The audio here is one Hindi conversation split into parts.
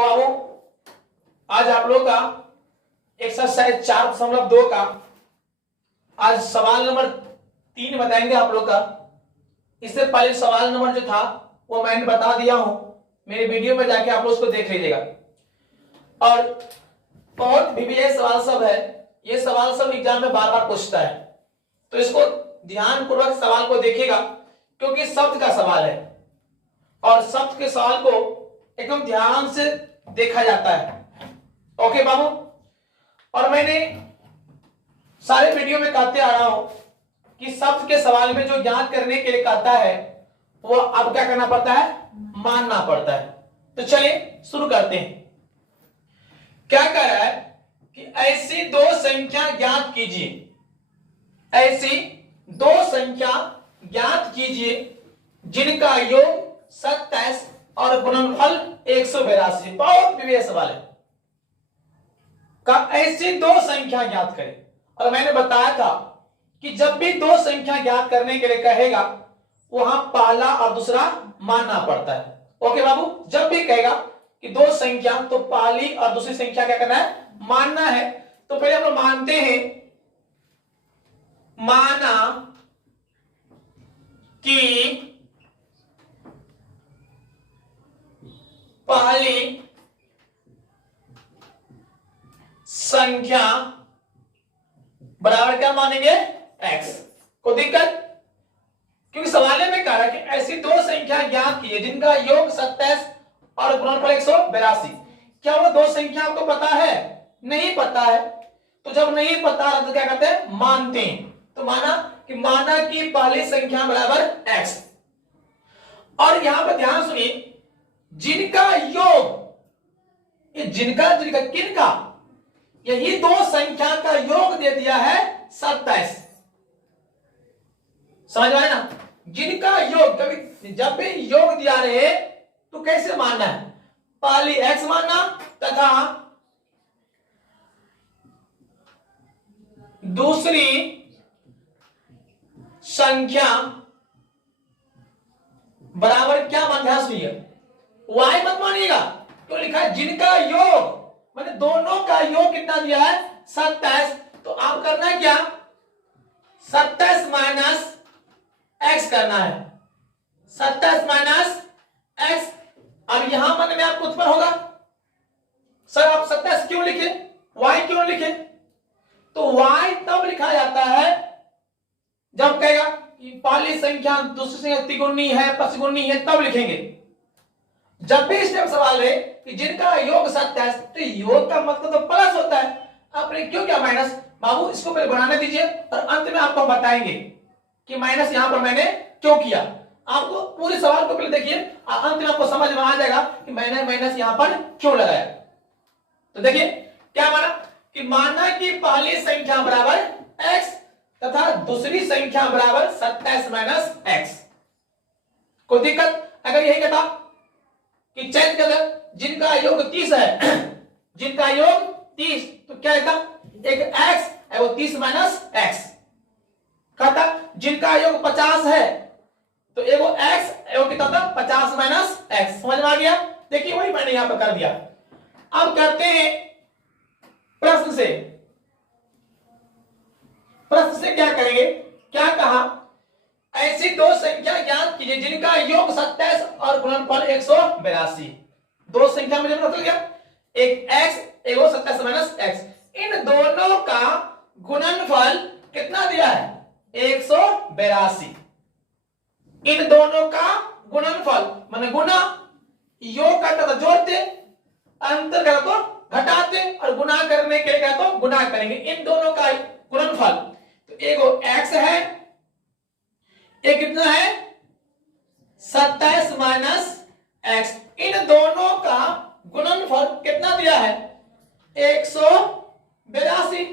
बाबू, आज आप लोग का एक्सरसाइज 4.2 का आज सवाल नंबर 3 बताएंगे आप लोग का। इससे पहले सवाल नंबर जो था वो मैंने बता दिया हूं, मेरे वीडियो में जाके आप लोग उसको देख लीजिएगा। और बहुत VBA सवाल सब है, ये सवाल सब एग्जाम में बार बार पूछता है, तो इसको ध्यान पूर्वक सवाल को देखिएगा क्योंकि शब्द का सवाल है और शब्द के सवाल को एकदम ध्यान से देखा जाता है। ओके बाबू, और मैंने सारे वीडियो में कहते आ रहा हूं कि शब्द के सवाल में जो ज्ञात करने के लिए कहता है वो अब क्या करना पड़ता है, मानना पड़ता है। तो चलिए शुरू करते हैं। क्या कह रहा है कि ऐसी दो संख्या ज्ञात कीजिए, ऐसी दो संख्या ज्ञात कीजिए जिनका योग 27 और गुणनफल 182। बहुत विवेक सवाल है का ऐसी दो संख्या ज्ञात करें। और मैंने बताया था कि जब भी दो संख्या ज्ञात करने के लिए कहेगा वहां पहला और दूसरा मानना पड़ता है। ओके बाबू, जब भी कहेगा कि दो संख्या तो पहली और दूसरी संख्या क्या करना है, मानना है। तो पहले हम लोग मानते हैं, माना कि पहली संख्या बराबर क्या मानेंगे, x। को दिक्कत, क्योंकि सवाल में कह रहा है कि ऐसी दो संख्या ज्ञात कीजिए जिनका योग 27 और गुणनफल 182। क्या वो दो संख्या आपको पता है? नहीं पता है। तो जब नहीं पता तो क्या करते हैं, मानते हैं। तो माना कि पहली संख्या बराबर x। और यहां पर ध्यान सुनिए, जिनका योग, जिनका किनका, यही दो संख्या का योग दे दिया है 27। समझ में आया ना? जिनका योग, कभी जब भी योग दिया रहे तो कैसे मानना है, पहली x मानना तथा दूसरी संख्या बराबर क्या मान, ध्यान सुनिए, y मत मानिएगा। तो लिखा है जिनका योग, मतलब दोनों का योग कितना दिया है, 27। तो आप करना है क्या, 27 माइनस x करना है, 27 माइनस x। अब यहां मन में आपको उत्पन्न होगा, सर आप 27 क्यों लिखे, y क्यों लिखे? तो y तब लिखा जाता है जब कहेगा कि पहली संख्या दूसरी संख्या तिगुनी है, पचगुनी है, तब लिखेंगे। जब भी इस टाइप सवाल है कि जिनका योग 27, तो योग का मतलब तो प्लस होता है, आपने क्यों क्या माइनस? बाबू इसको पहले बनाने दीजिए और अंत में आपको बताएंगे कि माइनस यहां पर मैंने क्यों किया। आपको पूरे सवाल को पहले देखिए, अंत में आपको समझ में आ जाएगा कि मैंने माइनस यहां पर क्यों लगाया। तो देखिए क्या माना कि माना कि पहली संख्या बराबर x तथा दूसरी संख्या बराबर 27 माइनस x। कोई दिक्कत? अगर यही कहता कि चेंज कर जिनका योग 30 है, जिनका योग 30, तो क्या कहता, एक x है वो 30 माइनस x। कहता जिनका योग 50 है तो एगो x एगो कितना था, 50 माइनस x। समझ में आ गया? देखिए वही मैंने यहां पर कर दिया। अब करते हैं प्रश्न से। प्रश्न से क्या करेंगे, क्या कहा, ऐसी दो संख्या ज्ञात कीजिए जिनका योग 27 और गुणनफल 182। दो संख्या मुझे पता चल गया, एक x एगो 27 माइनस x। इन दोनों का गुणनफल कितना दिया है, 182। इन दोनों का गुणनफल माने गुना, योग का तो जोड़ते, अंतर का तो घटाते, और गुना करने के लिए तो गुना करेंगे। इन दोनों का गुणनफल, तो एगो x है, एक कितना है 27 माइनस x। इन दोनों का गुणनफल कितना दिया है, 182।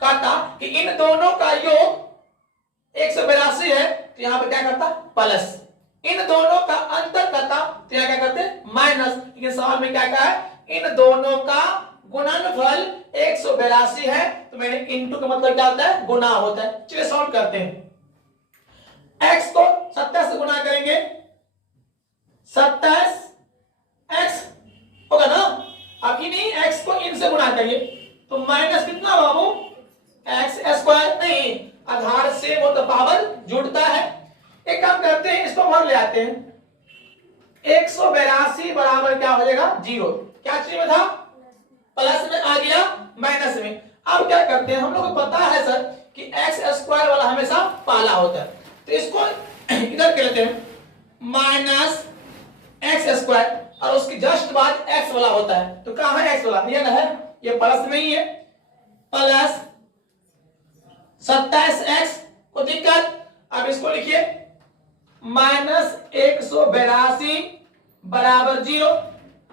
कहता कि इन दोनों का योग 182 है, तो यहां पर क्या करता, प्लस। इन दोनों का अंतर करता तो यहां क्या करते, माइनस। लेकिन सवाल में क्या कहा है, इन दोनों का गुणनफल 182 है, तो मैंने इनटू का मतलब क्या होता है, गुना होता है। चलिए सॉल्व करते हैं। x को 27 से गुना करेंगे, 27 x होगा से गुणा करिए तो माइनस कितना बाबू एक्स स्क्वायर, नहीं आधार से वो तो पावर जुड़ता है। एक काम करते हैं, इसको हम ले आते हैं, 182 बराबर क्या हो जाएगा 0। क्या चीज में था, प्लस में आ गया माइनस में। अब क्या करते हैं, हम लोग को पता है सर कि एक्स स्क्वायर वाला हमेशा पहला होता है, तो इसको इधर कर लेते हैं माइनस एक्स स्क्वायर और उसके जस्ट बाद एक्स वाला होता है। तो कहां है एक्स वाला, ये ना है, ये प्लस में ही है, प्लस 27x को दिक्कत। अब इसको लिखिए माइनस 182 बराबर 0।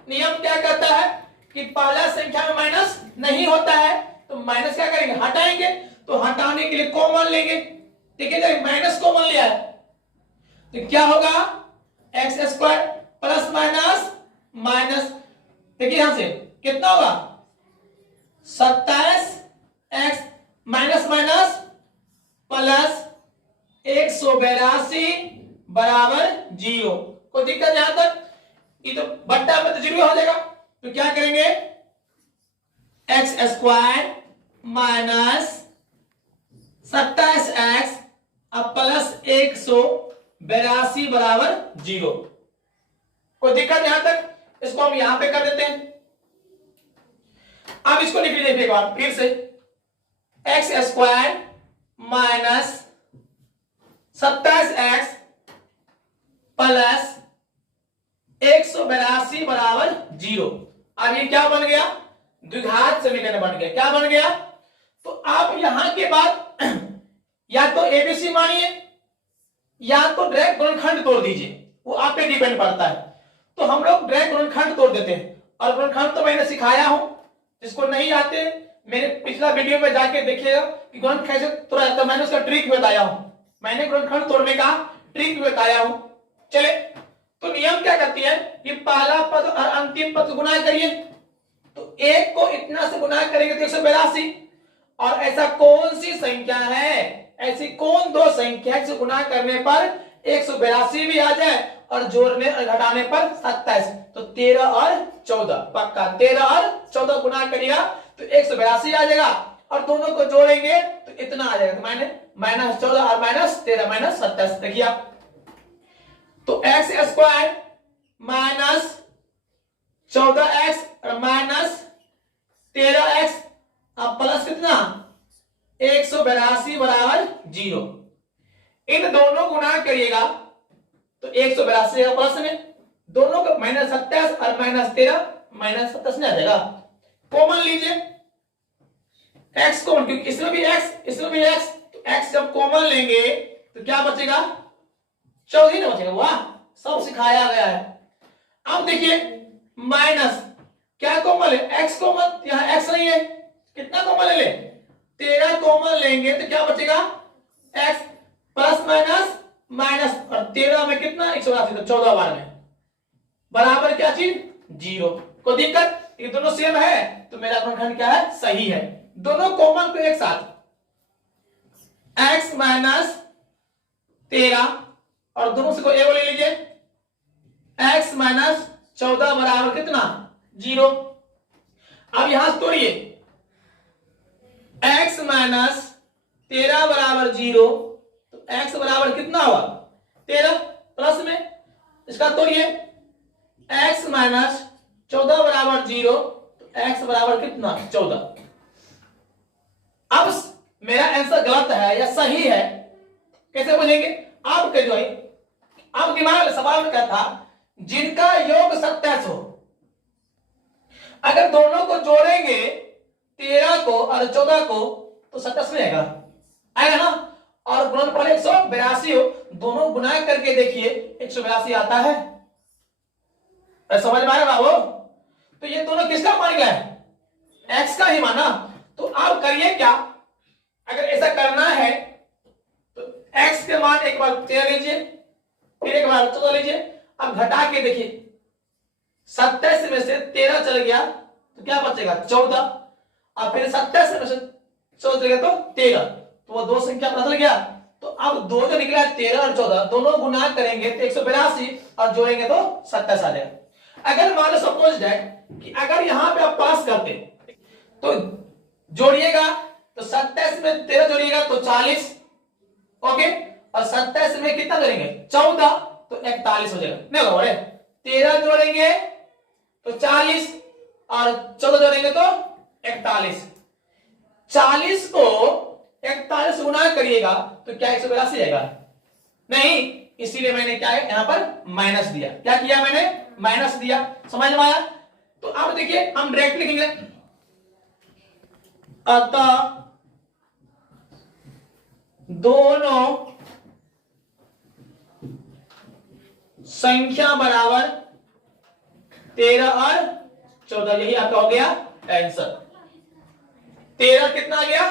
नियम क्या कहता है कि पहला संख्या में माइनस नहीं होता है, तो माइनस क्या करेंगे, हटाएंगे। तो हटाने के लिए कॉमन लेंगे, देखिए माइनस कॉमन लिया है तो क्या होगा x square plus minus minus, देखिए यहां से कितना होगा 27x माइनस माइनस प्लस 182 बराबर 0। कोई दिक्कत यहां तक, ये तो बट्टा में तो 0 हो जाएगा। तो क्या करेंगे एक्स स्क्वायर माइनस 27x अब प्लस 182 बराबर 0। कोई दिक्कत यहां तक, इसको हम यहां पे कर देते हैं। अब इसको लिख लीजिए एक बार फिर से, x square minus 27x plus 182 बराबर 0। अब ये क्या बन गया, द्विघात समीकरण बन गया। क्या बन गया, तो आप यहां के बाद या तो एबीसी मानिए या तो डायरेक्ट गुणनखंड तोड़ दीजिए, वो आप पे डिपेंड करता है। तो हम लोग डायरेक्ट गुणनखंड तोड़ देते हैं, और गुणनखंड तो मैंने सिखाया हूं, जिसको नहीं आते मेरे पिछला वीडियो में जाके देखिएगा कि गुणनखंड कैसे तोड़ा जाता है, मैंने उसका ट्रिक बताया हूं, मैंने गुणनखंड तोड़ने का ट्रिक बताया हूं। चले, तो नियम क्या कहती है कि पहला पद और अंतिम पद को गुणा करिए, तो एक को इतना से गुणा करेंगे तो 182। और ऐसा कौन सी संख्या है, ऐसी कौन दो संख्या से गुणा करने पर 182 भी आ जाए और जोड़ने और घटाने पर 27। तो 13 और 14 पक्का, 13 और 14 गुणा करिएगा तो 182 आ जाएगा, और दोनों को जोड़ेंगे तो इतना आ जाएगा। तो मैंने माइनस 14 और माइनस 13 माइनस 27 देखिए आप। तो एक्स स्क्वायर माइनस 14x और माइनस 13x अब प्लस कितना 182 बराबर 0। इन दोनों गुणा करिएगा तो 182 प्लस में, दोनों का माइनस 27 और माइनस 13 माइनस 27 में आ जाएगा। कॉमन लीजिए x कॉमन, क्योंकि इसमें भी x इसमें भी x, तो x जब कॉमन लेंगे तो क्या बचेगा 14 ना बचेगा। वाह, सब सिखाया गया है। अब देखिए माइनस क्या कॉमन है, x कॉमन, यहां x नहीं है, कितना कॉमन ले 13 कॉमन लेंगे तो क्या बचेगा x प्लस माइनस माइनस, और 13 में कितना 182, तो 14 बार में बराबर क्या चीज 0। कोई दिक्कत, ये दोनों सेम है तो मेरा गुणनखंड क्या है, सही है। दोनों कॉमन को एक साथ x माइनस 13 और दोनों से को ए ले लीजिए, x माइनस 14 बराबर कितना 0। अब यहां से तोड़िए, x माइनस 13 बराबर 0, तो x बराबर कितना हुआ 13, प्लस में इसका तोड़िए, x माइनस 14 बराबर 0, तो x बराबर कितना 14। अब मेरा आंसर गलत है या सही है कैसे बोलेंगे आप, जो है अब दिमाग सवाल में क्या था, जिनका योग 27 हो, अगर दोनों को जोड़ेंगे 13 को और 14 को तो 27 में आएगा ना, और गुणनफल 182 हो, दोनों गुना करके देखिए 182 आता है। समझ में आ रहा बाबू, तो ये दोनों किसका मान गया है, x का ही माना। तो आप करिए क्या, अगर ऐसा करना है तो x के मान एक बार 13 लीजिए, फिर एक बार 14 लीजिए। अब घटा के देखिए 27 में से 13 चल गया तो क्या बचेगा 14, अब फिर 27 में से 14 चल गया तो 13, तो वो दो संख्या पता चल गया। तो अब दो जो निकला 13 और 14 दोनों गुना करेंगे तो 182 और जोड़ेंगे तो 27 आ जाएगा। अगर मान लो सपोज दैट कि अगर यहां पे आप पास करते तो जोड़िएगा तो 27 में 13 जोड़िएगा तो 40, ओके, और 27 में कितना जोड़ेंगे 14 तो 41 हो जाएगा। नहीं होगा बड़े, 13 जोड़ेंगे तो 40 और 14 जोड़ेंगे तो 41। 40 को 41 गुना करिएगा तो क्या 182 आएगा? नहीं, इसीलिए मैंने क्या है यहां पर माइनस दिया। क्या किया मैंने? माइनस दिया। समझ में आया? तो अब देखिए हम डायरेक्ट लिखेंगे, अतः दोनों संख्या बराबर 13 और 14, यही आपका हो गया आंसर। 13 कितना आ गया?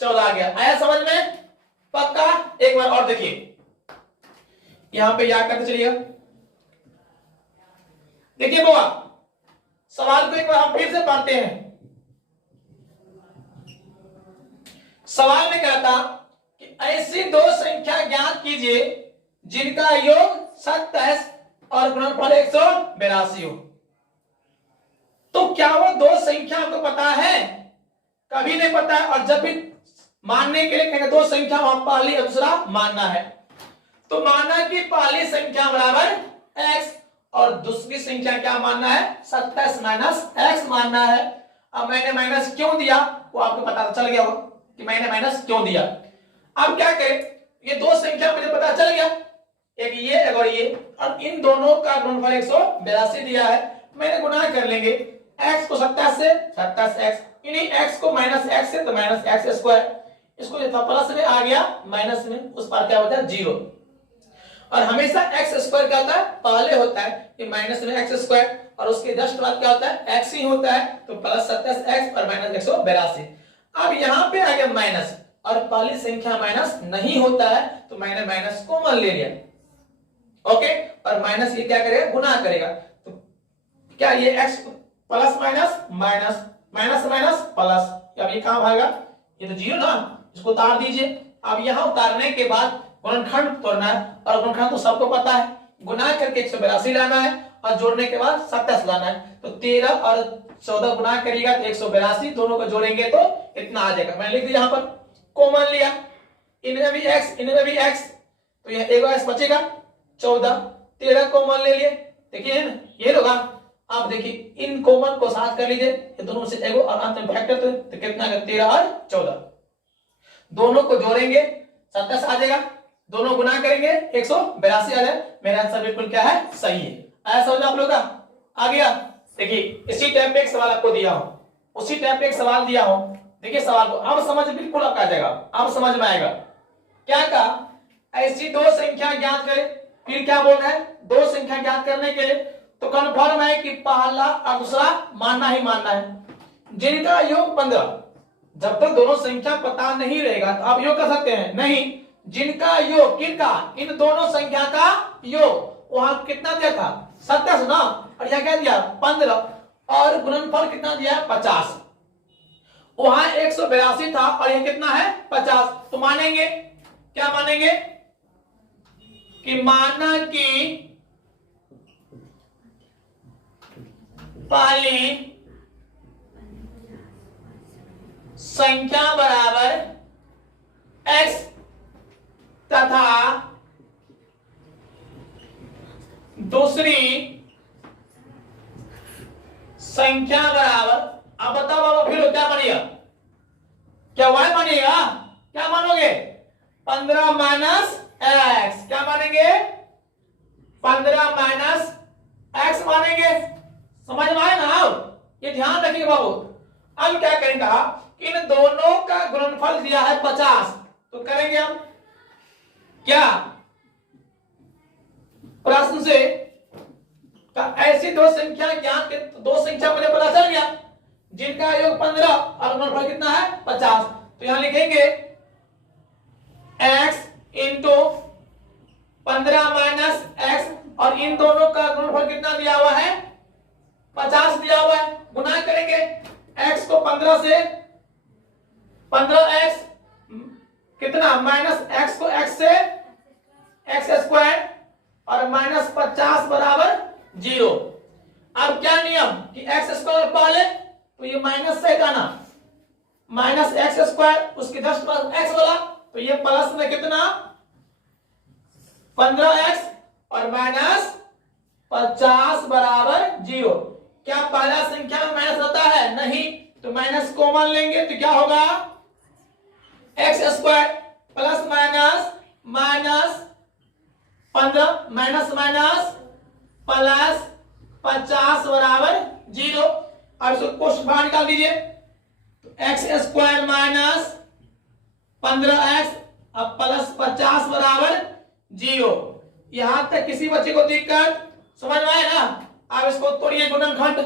14 आ गया। आया समझ में? पक्का? एक बार और देखिए, यहां पे याद करते चलिएगा। देखिए बुआ, सवाल को एक बार हम फिर से पढ़ते हैं। सवाल में कहता कि ऐसी दो संख्या ज्ञात कीजिए जिनका योग 27 और गुणनफल 182 हो। तो क्या वो दो संख्या आपको पता है? कभी नहीं पता है। और जब भी मानने के लिए कहेंगे दो संख्या, वहां पहली और दूसरा मानना है। तो माना कि पहली संख्या बराबर x और दूसरी संख्या क्या मानना है? 27 माइनस x मानना है। अब मैंने माइनस क्यों दिया वो आपको पता चल गया होगा कि मैंने माइनस क्यों दिया। अब क्या करें, ये दो संख्या मुझे पता चल गया, एक ये एक और ये, और इन दोनों का गुणनफल 182 दिया है। मैंने गुणा कर लेंगे x को 27 से 27x, इन्हीं x को माइनस x से तो माइनस x स्क्वायर, इसको जो था प्लस में आ गया माइनस में, उस पर क्या होता है 0। और हमेशा x स्क्वायर क्या होता है? पहले होता है कि माइनस में x स्क्वायर, और उसके जस्ट बाद क्या होता है? x ही होता है, तो प्लस 27x और माइनस 182। अब यहाँ पे आ गया माइनस, और पहली संख्या माइनस नहीं होता है तो मैंने माइनस कॉमन ले लिया, ओके। और माइनस ये क्या करेगा? गुना करेगा। तो क्या ये x plus minus minus minus minus plus, अब ये कहां भागा? ये तो 0 ना, इसको उतार दीजिए। अब यहां उतारने के बाद गुणनखंड तोड़ना है, और गुणनखंड तो सबको पता है, गुना करके 182 लाना है और जोड़ने के बाद 27 लाना है। तो 13 और 14 गुना करिएगा तो 182, दोनों को जोड़ेंगे तो इतना आ जाएगा। मैंने लिख दिया यहां पर, कॉमन लिया, इनमें भी x इनमें भी x, तो यह एक x बचेगा 14, 13 कॉमन ले लिए, देखिए ये होगा। आप देखिए इन कॉमन को साथ कर लीजिए, ये दोनों से एगो और अंत में फैक्टर, तो कितना है? 13 और 14, दोनों को जोड़ेंगे 27 आ जाएगा, दोनों गुना करेंगे 182 आ जाए। मेरा आंसर बिल्कुल क्या है? सही है। आया समझ आप लोग का? आ गया? देखिए इसी टाइप पे एक सवाल आपको दिया हो, उसी टाइप पे एक सवाल दिया हो, देखिए सवाल को अब समझ बिल्कुल आपका आ जाएगा, अब समझ में आएगा। क्या कहा? ऐसी दो संख्या ज्ञात करें। फिर क्या बोल रहा है? दो संख्या ज्ञात करने के लिए तो कन्फर्म है कि पहला और दूसरा मानना ही मानना है, जिनका योग 15। जब तक दोनों संख्या पता नहीं रहेगा तो आप योग कर सकते हैं नहीं, जिनका योग, किनका? इन दोनों संख्या का योग। वहां कितना दिया था? 27 ना, और यहां क्या दिया? 15, और गुणनफल कितना दिया? 50। वहां 182 था और ये कितना है? 50। तो मानेंगे क्या? मानेंगे कि माना कि पहली संख्या बराबर x तथा दूसरी संख्या बराबर, अब बताओ बाबा फिर क्या मानिएगा? क्या y मानिएगा? क्या मानोगे? 15 माइनस x। क्या मानेंगे? 15 माइनस x मानेंगे। समझ में आया ना? ये ध्यान रखिएगा बाबू। अब क्या करेंगे? इन दोनों का गुणनफल दिया है 50, तो करेंगे हम क्या? प्रश्न से ऐसी दो संख्या ज्ञात, दो संख्या मुझे पता चल गया जिनका योग 15 और गुणनफल कितना है? 50। तो यहां लिखेंगे x इंटू 15 माइनस x, और इन दोनों का गुणनफल कितना दिया हुआ है? 50 दिया हुआ है। गुना करेंगे x को 15 से, 15x कितना? माइनस x को x से x स्क्वायर, और माइनस 50 बराबर 0। अब क्या नियम कि x स्क्वायर पहले तो ये माइनस से हटाना, माइनस एक्स स्क्वायर, उसके जस्ट पास एक्स बोला, तो ये प्लस में कितना 15x और माइनस 50 बराबर 0। क्या पहला संख्या में माइनस रहता है? नहीं, तो माइनस कॉमन लेंगे तो क्या होगा x square plus minus minus 15 minus minus plus 50 बराबर 0। और इसको क्वेश्चन बाहर निकाल दीजिए, तो एक्स स्क्वायर माइनस 15x अब प्लस 50 बराबर 0। यहां तक किसी बच्चे को दिक्कत समझ में आए ना? आप इसको तोड़िए गुणनखंड।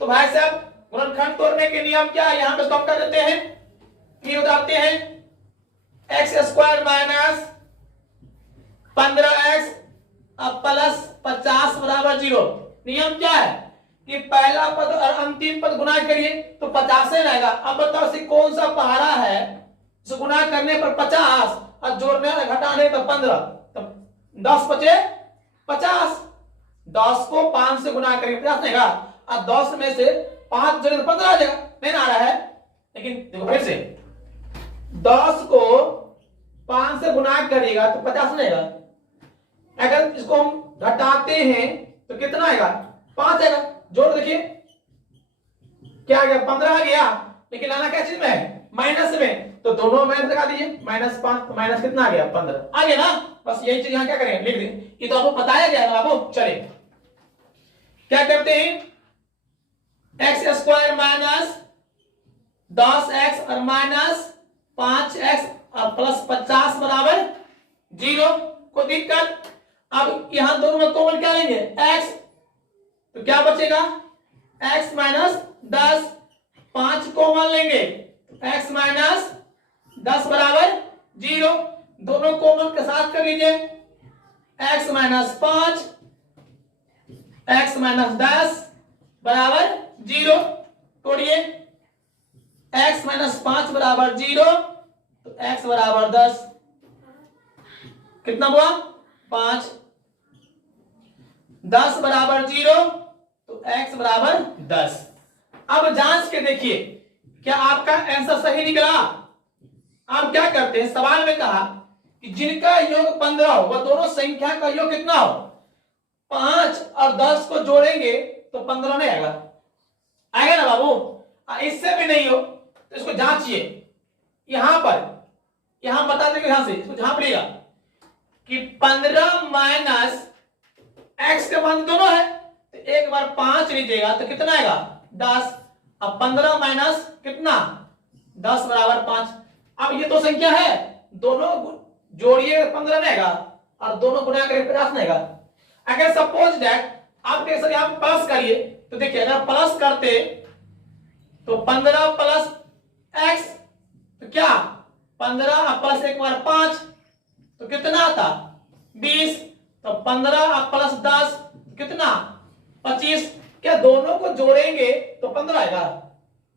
तो भाई साहब गुणनखंड तोड़ने के नियम क्या है? यहां पे स्टॉप कर देते हैं, ये उतारते हैं एक्स स्क्वायर माइनस 15x अब प्लस 50 बराबर 0। नियम क्या है कि पहला पद और अंतिम पद गुणा करिए तो 50 ही रहेगा। अब बताओ सी कौन सा पहाड़ा है जो गुणा करने पर 50 और जोड़ने घटाने पर 15, तो 10 बचे 50। 10 को 5 से गुणा करिए 50 रहेगा, और 10 में से 5 जोड़े तो 15 आ जाएगा। नहीं ना आ रहा है, लेकिन देखो फिर से 10 को 5 से गुणा करिएगा तो 50 रहेगा। अगर इसको हम घटाते हैं तो कितना आएगा 5 आएगा। जोड़ देखिए क्या आ गया 15 आ गया, लेकिन लाना क्या चीज में है माइनस में, तो दोनों माइनस लगा दीजिए, माइनस 5 तो माइनस कितना आ गया 15 आ गया ना। बस यही चीज यहां क्या करेंगे लिख दें, ये तो आपको बताया गया है बाबू। चले क्या करते हैं एक्स स्क्वायर माइनस 10x और माइनस 5x और प्लस 50 बराबर 0। कोई दिक्कत? अब यहां दोनों में कॉमन क्या लेंगे x, तो क्या बचेगा x माइनस 10, 5 कॉमन लेंगे x माइनस 10 बराबर 0। दोनों कॉमन के साथ कर लीजिए x माइनस 5 x माइनस 10 बराबर 0। तोड़िए x माइनस 5 बराबर 0 तो x बराबर 10, कितना हुआ 5, 10 बराबर 0 तो x बराबर 10। अब जांच के देखिए क्या आपका आंसर सही निकला। आप क्या करते हैं, सवाल में कहा कि जिनका योग 15 हो वह दोनों संख्या का योग कितना हो, 5 और 10 को जोड़ेंगे तो 15 नहीं आएगा, आएगा ना बाबू? इससे भी नहीं हो तो इसको जांचिए। यहां पर यहां बता देंगे, यहां से इसको झांप लिएगा कि 15 माइनस एक्स के मान दोनों है, तो एक बार 5 लीजिएगा तो कितना आएगा 10। अब 15 माइनस कितना 10 बराबर 5। अब ये तो संख्या है, दोनों जोड़िए 15 रहेगा और दोनों गुणा करिए 50 रहेगा। अगर सपोज दैट आप सर यहां प्लस करिए तो देखिए अगर प्लस करते तो 15 प्लस एक्स तो क्या 15 प्लस 1 बार 5 तो कितना आता 20, तो 15 प्लस 10 कितना 25। क्या दोनों को जोड़ेंगे तो 15 आएगा?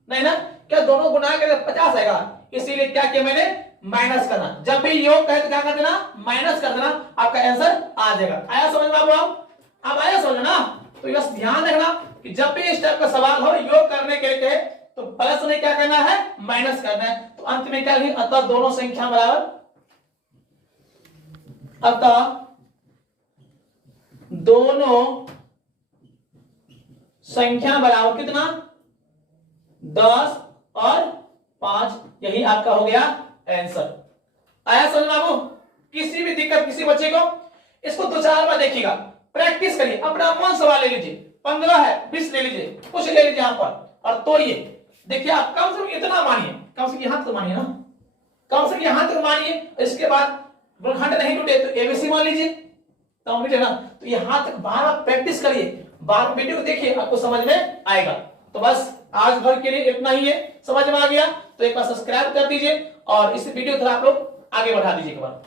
नहीं ना। क्या दोनों गुणा करेंगे 50 आएगा? इसीलिए क्या किया मैंने माइनस करना। जब भी योग कहे तो क्या कर देना माइनस कर देना, आपका आंसर आ जाएगा। आया समझ में बाबू? अब आया समझ ना? तो बस ध्यान रखना कि जब भी इस टाइप का सवाल हो योग करने के लिए कहे तो प्लस में क्या करना है माइनस करना है। तो अंत में क्या लिखें अतः दोनों संख्या बराबर, अतः दोनों संख्या बराबर कितना 10 और 5। यही आपका हो गया आंसर। आया समझ बाबू? किसी भी दिक्कत किसी बच्चे को इसको 2-4 बार देखिएगा, प्रैक्टिस करिए, अपना मन सवाल ले लीजिए, 15 है 20 ले लीजिए, कुछ ले लीजिए यहां पर और तोड़िए। देखिए आप कम से कम इतना मानिए, कम से कम यहां तक मानिए ना, कम से कम यहां तक मानिए। इसके बाद गुणनखंड नहीं टूटे तो एबीसी मान लीजिए, कंप्लीट है ना। तो यहां तक बार प्रैक्टिस करिए, बार वीडियो को देखिए, आपको समझ में आएगा। तो बस आज भर के लिए इतना ही है। समझ में आ गया तो एक बार सब्सक्राइब कर दीजिए और इस वीडियो को आप लोग आगे बढ़ा दीजिए एक बार।